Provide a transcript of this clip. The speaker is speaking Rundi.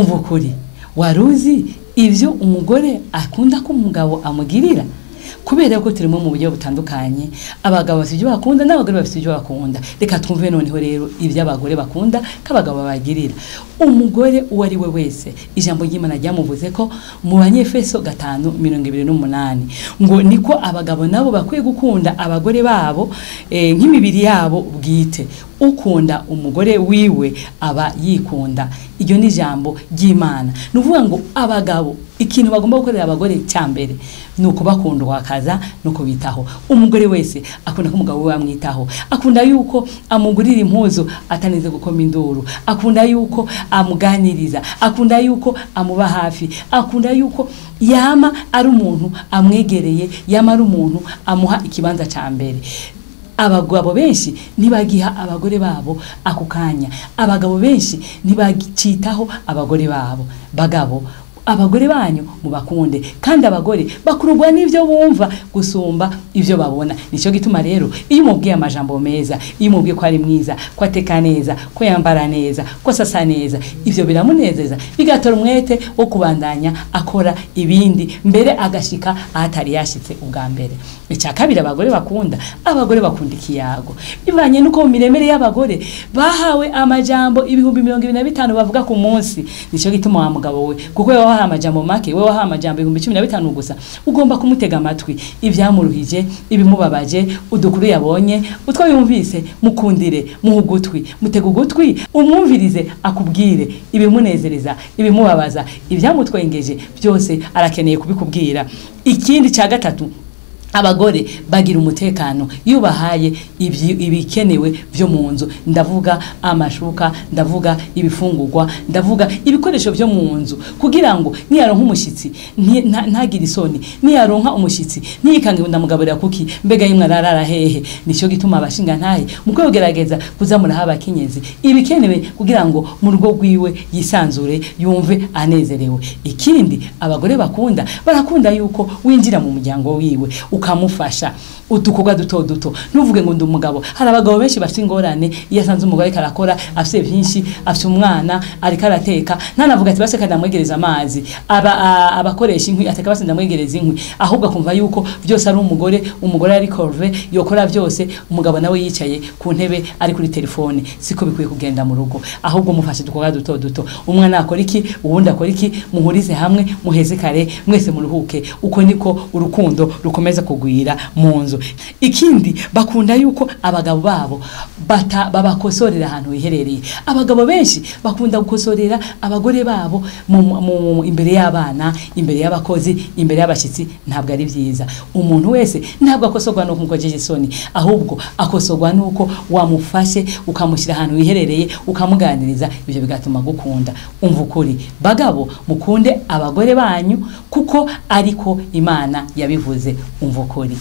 umva ukuri waruzi ivyo umugore akunda ko umugabo amugirira kubera ko turimo mu buryo butandukanye abagabo bafite ibyo bakunda n'abagore bafite ibyo bakunda reka twumve noneho rero ivyo abagore bakunda k'abagabo bagirira umugore uwo ari we wese ijambo ry'Imana ryamuvuze ko mu Banyefeso 5:28 ngo niko abagabo nabo bakwiye gukunda abagore babo nk'imibiri yabo bwite ukunda umugore wiwe aba yikunda iryo ni ijambo ry'Imana nuvuga ngo abagabo ikintu bagomba gukorera abagore cyambere nuko bakunda wakaza nuko bitaho umugore wese akunda ko umugabo we amwitaho akunda yuko amugurira impuzu atanize gukoma induru akunda yuko amuganiriza akunda yuko amuba hafi akunda yuko yama ari umuntu amwegereye yama ari umuntu amuha ikibanza cyambere abagabo benshi nibagiha abagore babo akukanya abagabo benshi nibagicitaho abagore babo bagabo abagore banyu mubakunde kandi abagore bakurugwa n'ivyo bumva gusumba ivyo babona nico gituma rero iyo umubwiye amajambo meza iyo umubwiye ko ari mwiza ko ateka neza ko yambara neza ko sasa neza ivyo biramunezeza bigatora umwete wo kubandanya akora ibindi mbere agashika ahatari yashitse ubwa mbere icya kabiri abagore bakunda ikiyago bivanye nuko mu miremere y'abagore bahawe amajambo 25,000 bavuga ku munsi nico gituma wa mugabo we kuko waha amajambo make we waha amajambo 15,000 gusa ugomba kumutega amatwi ivyamuruhije ibimubabaje udukuru yabonye utwo yumvise mukundire muhugutwi mutega ugutwi umwumvirize akubwire ibimunezereza ibimubabaza ivyamutwengeje byose arakeneye kubikubwira ikindi ca gatatu abagore bagira umutekano yubahaye ibikenewe byo munzu ndavuga amashuka ndavuga ibifungurwa ndavuga ibikoresho byo munzu kugira ngo niyaronka umushitsi ntagira isoni niyaronka umushitsi niyikange ndamugaburira kuki mbega yimwe ararara hehe nico gituma abashinga ntahe muko yogerageza kuzamura haba kinyezi ibikenewe kugira ngo mu rugo rwiwe yisanzure yumve anezerewe ikindi abagore barakunda yuko winjira mu muryango wiwe ukamufasha utukoga duto nuvuge ngo ndumugabo hari abagabo benshi bafite ingorane yasanze umugore karakora afite byinshi afite umwana ari karateka ntanavuga ati baseka ndamwegereza amazi abakoresha inkwi ateka base ndamwegereza inkwi ahubwo akumva yuko byose ari umugore ari corve yokora byose umugabo nawe yicaye ku ntebe ari kuri telefone siko bikwiye kugenda mu rugo ahubwo mufashe dukoga duto umwana akora iki uwundi akora iki muhurize hamwe muheze kare mwese muruhuke uko niko urukundo rukomeza kugwira munzu ikindi bakunda yuko abagabo babo babakosorera ahantu hiherereye abagabo benshi bakunda gukosorera abagore babo mu imbere y'abana imbere y'abakozi imbere y'abashitsi ntabwo ari byiza umuntu wese ntabwo akosorwa no kumkojeje soni ahubwo akosorwa nuko wamufashe ukamushyira ahantu hiherereye ukamuganiriza ibyo bigatuma gukunda umva ukuri bagabo mukunde abagore banyu kuko ariko Imana yabivuze umva ukuri